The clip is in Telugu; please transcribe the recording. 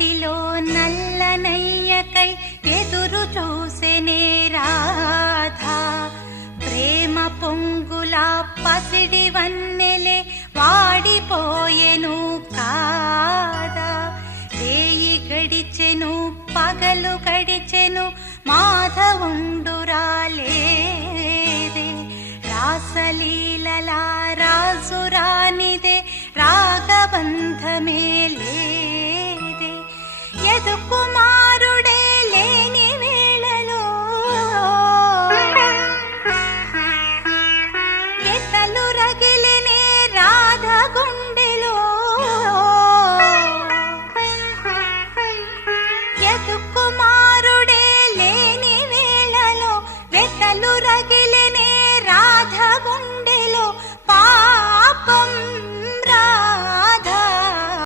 మదిలో నల్లనయ్యకై ఎదురు చూసెనే రాధా. ప్రేమ పొంగుల పసిడి వన్నెలే వాడిపోయెను కాదా. రేయి గడిచెను పగలు గడిచెను మాధవుండు రాలేదే. రాసలీలల రాజు రానిదే రాగబంధమే లేదే. ఎదుకు